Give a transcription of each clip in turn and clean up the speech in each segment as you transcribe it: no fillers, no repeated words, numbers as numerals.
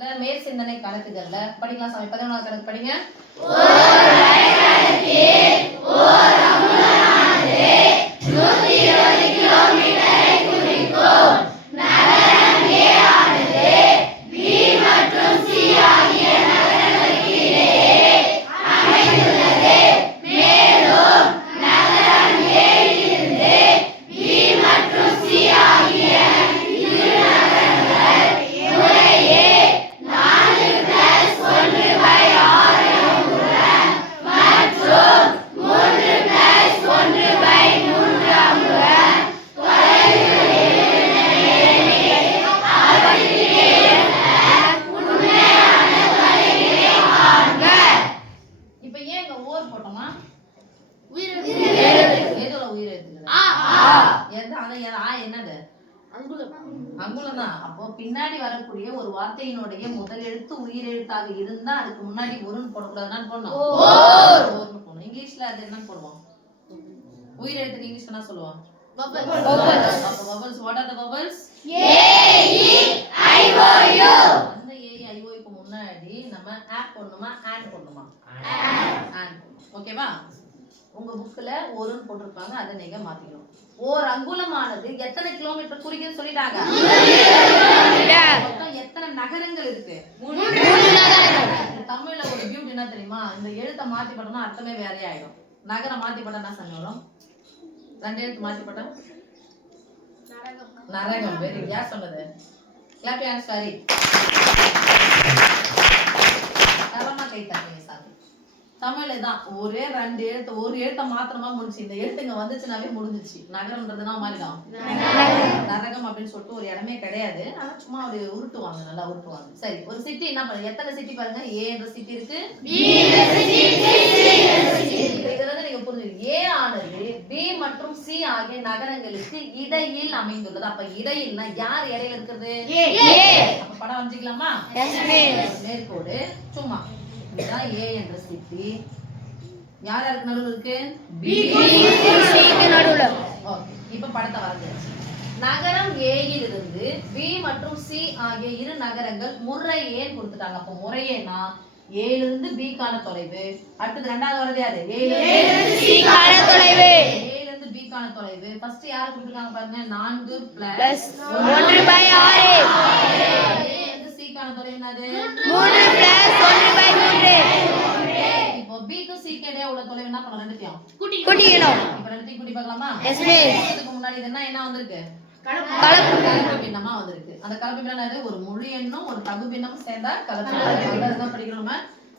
மேல் சிந்தனை கணக்குகள்ல படிக்கலாம் சாமி. 11வது கணக்கு படிங்க. பின்னாடி வரக்கூடிய ஒரு வார்த்தையினுடைய முதல் எழுத்து உயிர் எழுத்தாக இருந்தா அதுக்கு முன்னாடி ஒருன்னு போடக்கூடாதுன்னு போடணும். இங்கிலீஷ்ல அது என்ன போடுவோம்? உயிர் எழுத்துக்கு இங்கிலீஷ் என்ன சொல்லுவோம்? Vowels. What are the vowels? அந்த AEIOக்கு முன்னாடி நம்ம ஆப் போடணுமா and போடணுமா? and. ஓகேவா? உங்க புக்ல ஒருன்னு போட்டிருப்பாங்க, அதை நீங்க மாத்திக்கணும். ஓர் அங்குலமானது எத்தனை கிலோமீட்டர் குறிக்குதுன்னு சொல்லிட்டாங்க. எத்தனை நகரங்கள் இருக்கு? தமிழ்ல ஒரு பியூட்டி என்ன தெரியுமா? இந்த எழுத்தை மாத்தி போட்டோம்னா அர்த்தமே வேறையா ஆயிடும். நகரம் மாத்தி போட்டா என்ன சொன்னோம்? ரெண்டு எழுத்து மாத்தி போட்டா நரகம். வெரி யார் சொன்னது? Clap your hands. சரி, தரமா கை தட்டுங்க சாமி. தமிழ்ல தான் ஒரே ரெண்டு எழுத்து, ஒரு எழுத்தை மாத்திரமா முடிச்சு. இந்த எழுத்துங்க வந்துச்சுனாவே முடிஞ்சிச்சு. நகரம்ன்றதுனா மாறிடும். நரகம் அப்படின்னு சொல்லிட்டு ஒரு இடமே கிடையாது. ஆனா சும்மா ஒரு உருட்டுவாங்க, நல்லா உருட்டுவாங்க. சரி, ஒரு சிட்டி என்ன பண்ணுங்க? எத்தனை சிட்டி பாருங்க. ஏ என்ற சிட்டி இருக்கு, இதுல நீங்க புரிஞ்சுங்க. ஏ ஆனது பி மற்றும் சி ஆகிய நகரங்களுக்கு இடையில் அமைந்துள்ளது. அப்ப இடையில்னா யார் இடையில இருக்கிறது? அப்ப படம் வரைஞ்சிக்கலாமா? நேர்கோடு சும்மா. இதுதான் ஏ என்ற சிட்டி. யார் யாருக்கு நடுவுல இருக்கு? பி க்கு நடுவுல. ஓகே, இப்போ படத்தை வரைஞ்சாச்சு. நகரம் ஏ இலிருந்து பி மற்றும் சி ஆகிய இரு நகரங்கள் முறையே கொடுத்துட்டாங்க. அப்ப முறையேனா ஏ இலிருந்து பி கான தொலைவு. அடுத்து ரெண்டாவது வரது யாரு? ஏ இலிருந்து சி கான தொலைவு. ஏ இலிருந்து பி கான தொலைவு. ஃபர்ஸ்ட் யாரை கொடுத்துட்டாங்க பாருங்க. 4 + 1/6. ஏ இலிருந்து சி கான தொலைவு என்னது? 3 + 1/3. இப்போ b க்கு c க்கு இடையே உள்ள தொலைவு என்ன பண்ணலாம்? ரெண்டுத்தையும் கூட்டிக்கணும். இப்போ ரெண்டுத்தையும் கூட்டி பார்க்கலாமா? Yes miss. இதுக்கு முன்னாடி என்ன வந்திருக்கு? கலப்பு பின்னமா வந்திருக்கு. அந்த கலப்பு பின்னம் என்னது? ஒரு முழு எண்ணும் ஒரு தகு பின்னமும் சேர்ந்தா கலப்பு பின்னம். அதுதான் படிக்கிறோம் நம்ம.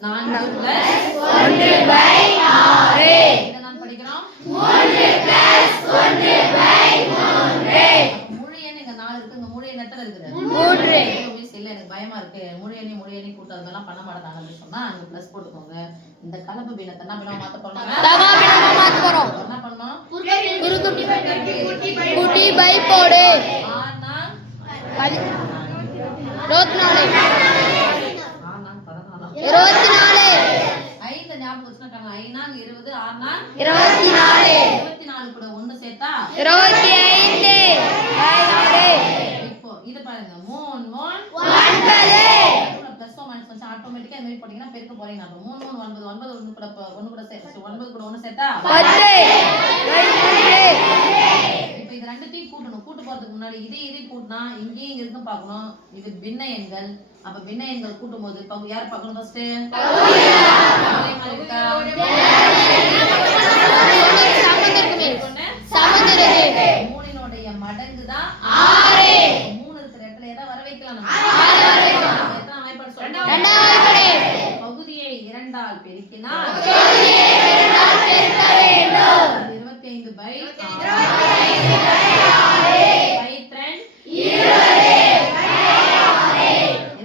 4 + 1/6. இத நான் படிக்கிறோம் 3 + 1/3. முழு எண் இங்க 4 இருக்கு. இங்க முழு எண் எத்தனை இருக்குது? 3. மிஸ் இல்ல, எனக்கு பயமா இருக்கு. முழு எண்ணி கூட்டறதெல்லாம் பண்ண மாட்டாங்க அப்படி சொன்னா அங்க ப்ளஸ் போட்டுக்கோங்க. இந்த கலப்பு பின்னத்தை என்ன பின்னமா மாத்த போறோம்? தகா பின்னமா மாத்த போறோம். என்ன பண்ணனும்? குட்டி பை போடு. ஆனா 24. ஆனா 14. 5 ஞாபகம் வச்சுட்டாங்க. 5 20, 6 24. 24 கூட 1 சேர்த்தா 25. இப்போ இது பாருங்க. 3 9 பிளஸ் ஓ மைனஸ் கொஞ்சம் ஆட்டோமேட்டிக்கா இந்த மாதிரி போட்டீங்கன்னா பெருக்க போறீங்க. அப்ப 3 9 9 1 கூட 9 கூட 1 சேர்த்தா 10. இப்போ இது ரெண்டுத்தையும் கூட்டணும். கூட்டு போறதுக்கு முன்னாடி இதே கூட்டினா இங்கேயும் இங்க இருக்கும் பார்க்கணும். இது பின்ன எண்கள். அப்ப பின்ன எண்கள் கூட்டும்போது யார் பார்க்கணும்? ஃபர்ஸ்ட் மூணினுடைய மடங்கு தான் 6. 3 இருக்கிற இடத்துல எதை வர வைக்கலாம்? நம்ம எத்தனை வாய்ப்பாடு சொல்றோம்? பகுதியை 2 ஆல் பெருக்கினால் 25/6.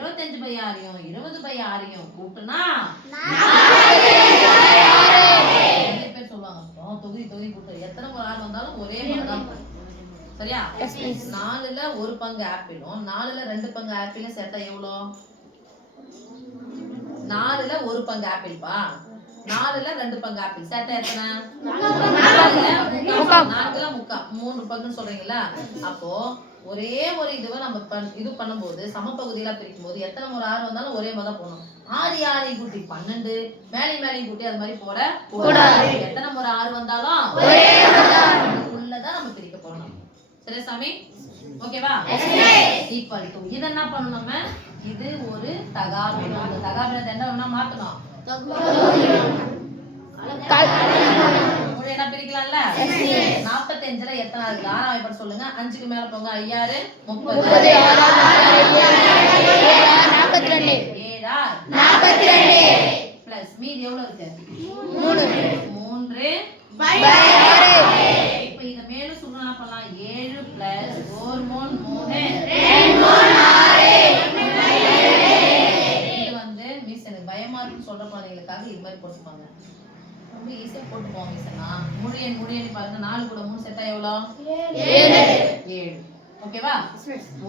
25/6 20/6 கூட்டுனா 40. பேர் சொல்லுவாங்க தொகுதி கூட்டு எத்தனை ஒரு ஆள் வந்தாலும் ஒரே மாதிரி தான். சரியா? 4ல 1 பங்கு ஆப்பிளும் 4ல 2 பங்கு ஆப்பிளும் சேர்த்தா எவ்வளோ? 4ல 1 பங்கு ஆப்பிள்பா. 4ல 2 பங்கு ஆப்பிள் சேர்த்தா எத்தனை? 4ல 3 பங்குன்னு சொல்றீங்களா? அப்போ ஒரே ஒரு இதுவை நம்ம இது பண்ணும்போது சமபகுதியில பிரிக்கும் போது எத்தனை முறை 6 வந்தாலும் ஒரே மாதிரி தான் போகணும். 6 6 கூட்டி 12 மேலையும் கூட்டி அது மாதிரி போட கூடாது. எத்தனை முறை 6 வந்தாலும் உள்ளதான் நம்ம பிரிக்க போறோம். சரி சாமி, ஓகேவா? ஈக்குவல் டு இது என்ன பண்ணணும் நம்ம, இது ஒரு தகாபினம். அந்த தகாபினத்தை என்ன வேணா மாத்தணும், என்ன பிரிக்கலாம்ல. 45ல எத்தனை இருக்கு, 6 படி சொல்லுங்க. 5க்கு மேல போங்க. 5 6 30 7 பிளஸ் மீதி எவ்வளவு இருக்கு 3 இப்ப இத மேலும் சுருங்க பண்ணலாம். 7 பிளஸ் 4 3 இது வந்து மிஸ் எனக்கு பயமா இருக்குன்னு சொல்ற குழந்தைகளுக்காக இது மாதிரி போட்டுப்பாங்க. ரொம்ப ஈஸியா போட்டு போவோம் மிஸ். முழு எண் பாருங்க. 4 கூட 3 சேர்த்தா எவ்வளவு 7. ஓகேவா?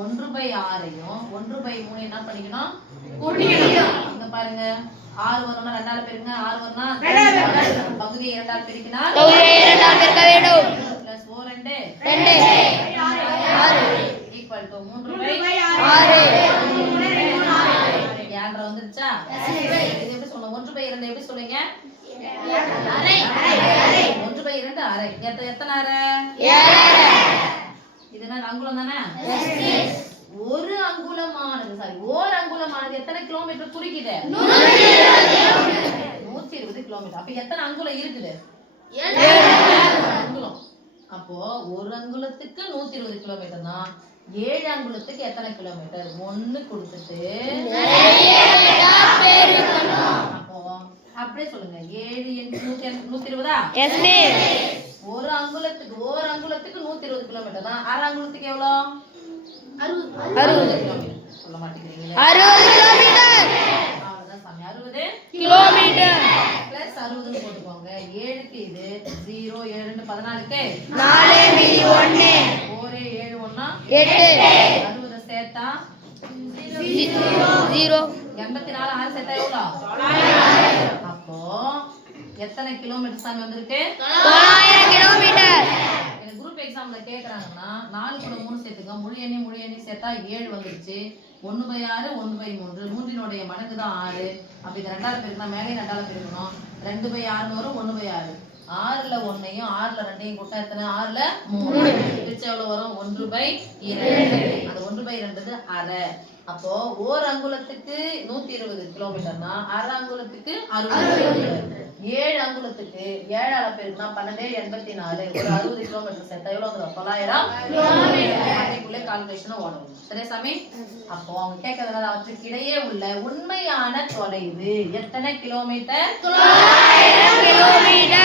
1/6ஐயும் 1/3 என்ன பண்ணிக்கணும், கூட்டிக்கணும். இங்க பாருங்க 6 வரணும் 2ஆல பெருங்க. 6 வரணும் பகுதியை 2ஆல் பெருக்கினால் பெருக்க வேண்டும். Plus 4 2 6 equal to 3/6. ஏன்டா வந்துருச்சா? இது எப்படி சொல்லணும், 1/2 எப்படி சொல்லுங்க, 1/2 அரை. எத்தனை அரை? இது என்ன அங்குலம் தானே? ஒரு அங்குலமானது ஓர் அங்குலமானது எத்தனை கிலோமீட்டர் குறிக்குது? 120 கிலோமீட்டர். அப்ப எத்தனை அங்குலம் இருக்குது? 7 அங்குலம். அப்போ ஒரு அங்குலத்துக்கு 120 கிலோமீட்டர்னா 7 அங்குலத்துக்கு எத்தனை கிலோமீட்டர்? 1 கொடுத்துட்டு அப்போ அப்படியே சொல்லுங்க. 7 120. Yes miss. ஒரு அங்குலத்துக்கு 120 கிலோமீட்டர் தான். அரை அங்குலத்துக்கு எவ்வளவு? 60 கிலோமீட்டர். சொல்ல மாட்டேங்கிறீங்க. 60 கிலோமீட்டர். அவ்வளவுதான் சாமி. 60 கிலோமீட்டர் பிளஸ் 60 ன்னு போட்டுக்கோங்க. 7க்கு இது 0 7 2 14க்கு 4 மீதி 1 4 7 1 8 60 சேர்த்தா 0 84 6 சேர்த்தா எவ்வளவு? 900. அப்போ எத்தனை கிலோமீட்டர் சாமி வந்திருக்கு? 900 கிலோமீட்டர். இந்த குரூப் எக்ஸாம்ல கேக்குறாங்கன்னா 4 கூட 3 சேர்த்துங்க. முழு எண்ணி சேர்த்தா 7 வந்துருச்சு. 1/6 1/3 3னுடைய மடங்கு தான் 6. அப்ப இது 2ஆல பெருக்கினா மேலே 2ஆல பெருக்கணும். 2/6 வரும். 1/6 6ல 1ஐயும் 6ல 2ஐயும் கூட்டா எத்தனை? 6ல 3 பிரிச்சு எவ்வளவு வரும்? 1/2. அது 1/2 அரை. அப்போ ஓர் அங்குலத்துக்கு 120 கிலோமீட்டர்னா அரை அங்குலத்துக்கு 60 கிலோமீட்டர். 7 அங்குலத்துக்கு 7ஆல பெருக்கினா 12 84. ஒரு 60 கிலோமீட்டர் சேர்த்தா எவ்வளவு வந்துடும்? 900 கிலோமீட்டர். அதுக்குள்ளே கால்குலேஷன் ஓடணும். சரி சாமி. அப்போ அவங்க கேட்கறதுனால அவற்றுக்கு இடையே உள்ள உண்மையான தொலைவு எத்தனை கிலோமீட்டர்? 900 கிலோமீட்டர்.